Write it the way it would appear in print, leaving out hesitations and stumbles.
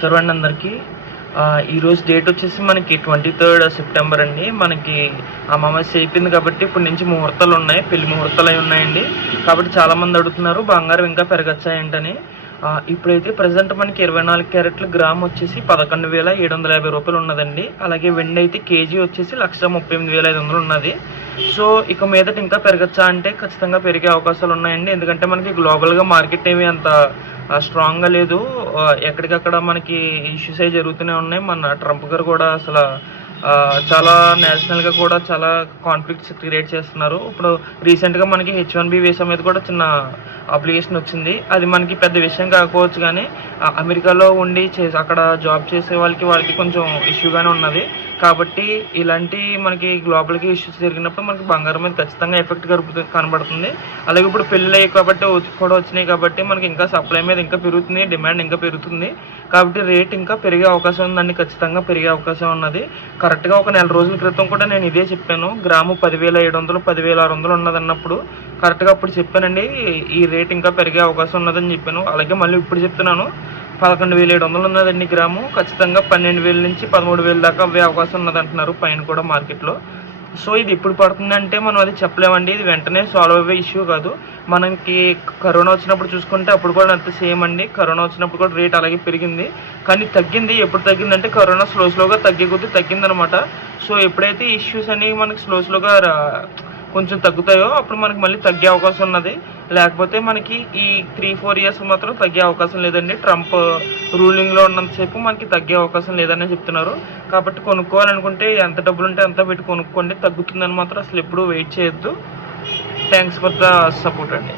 నమస్కారం అండి అందరికీ. ఈరోజు డేట్ వచ్చేసి మనకి 23 సెప్టెంబర్ అండి. మనకి అమావాస్య అయిపోయింది కాబట్టి ఇప్పటి నుంచి ముహూర్తాలు ఉన్నాయి, పెళ్లి ముహూర్తాలు అవి ఉన్నాయండి. కాబట్టి చాలామంది అడుగుతున్నారు బంగారం ఇంకా పెరగచ్చా ఏంటని. ఇప్పుడైతే ప్రజెంట్ మనకి 24 క్యారెట్ల గ్రామ్ వచ్చేసి 11,750 రూపాయలు ఉన్నదండి. అలాగే వెండి అయితే కేజీ వచ్చేసి 1,38,500 ఉన్నది. సో ఇక మీదట ఇంకా పెరగచ్చా అంటే ఖచ్చితంగా పెరిగే అవకాశాలు ఉన్నాయండి. ఎందుకంటే మనకి గ్లోబల్గా మార్కెట్ ఏమి అంత స్ట్రాంగ్గా లేదు. ఎక్కడికక్కడ మనకి ఇష్యూస్ అవి జరుగుతూనే ఉన్నాయి. మన ట్రంప్ గారు కూడా అసలు చాలా నేషనల్గా కూడా చాలా కాన్ఫ్లిక్ట్స్ క్రియేట్ చేస్తున్నారు. ఇప్పుడు రీసెంట్గా మనకి H1B వీసా మీద కూడా చిన్న అప్లికేషన్ వచ్చింది. అది మనకి పెద్ద విషయం కాకపోవచ్చు, కానీ అమెరికాలో ఉండి అక్కడ జాబ్ చేసే వాళ్ళకి కొంచెం ఇష్యూగానే ఉన్నది. కాబట్టి ఇలాంటి మనకి గ్లోబల్గా ఇష్యూస్ జరిగినప్పుడు మనకి బంగారం మీద ఖచ్చితంగా ఎఫెక్ట్ కనబడుతుంది. అలాగే ఇప్పుడు పెళ్ళి కాబట్టి కూడా వచ్చినాయి కాబట్టి మనకి ఇంకా సప్లై మీద ఇంకా పెరుగుతుంది, డిమాండ్ ఇంకా పెరుగుతుంది. కాబట్టి రేట్ ఇంకా పెరిగే అవకాశం ఉందండి, ఖచ్చితంగా పెరిగే అవకాశం ఉన్నది. కరెక్ట్గా ఒక నెల రోజుల క్రితం కూడా నేను ఇదే చెప్పాను. గ్రాము 10,700 10,600 ఉన్నదన్నప్పుడు కరెక్ట్గా అప్పుడు చెప్పానండి, ఈ రేట్ ఇంకా పెరిగే అవకాశం ఉన్నదని చెప్పాను. అలాగే మళ్ళీ ఇప్పుడు చెప్తున్నాను, 11,700 ఉన్నదండి గ్రాము. ఖచ్చితంగా 12,000 నుంచి 13,000 దాకా అవ్వే అవకాశం ఉన్నదంటున్నారు పైన కూడా మార్కెట్లో. సో ఇది ఎప్పుడు పడుతుందంటే మనం అది చెప్పలేమండి. ఇది వెంటనే సాల్వ్ అయ్యే ఇష్యూ కాదు. మనకి కరోనా వచ్చినప్పుడు చూసుకుంటే అప్పుడు కూడా అంత సేమ్ అండి. కరోనా వచ్చినప్పుడు కూడా రేట్ అలాగే పెరిగింది, కానీ తగ్గింది. ఎప్పుడు తగ్గిందంటే కరోనా స్లోగా తగ్గే కొద్దీ తగ్గిందనమాట. సో ఎప్పుడైతే ఇష్యూస్ అనేవి మనకి స్లోగా కొంచెం తగ్గుతాయో అప్పుడు మనకి మళ్ళీ తగ్గే అవకాశం ఉన్నది. లేకపోతే మనకి ఈ 3-4 ఇయర్స్ మాత్రం తగ్గే అవకాశం లేదండి. ట్రంప్ రూలింగ్లో ఉన్నంతసేపు మనకి తగ్గే అవకాశం లేదని చెప్తున్నారు. కాబట్టి కొనుక్కోవాలనుకుంటే ఎంత డబ్బులు ఉంటే అంత పెట్టి కొనుక్కోండి, తగ్గుతుందని మాత్రం అసలు ఎప్పుడూ వెయిట్ చేయొద్దు. థ్యాంక్స్ ఫర్ ద సపోర్ట్ అండి.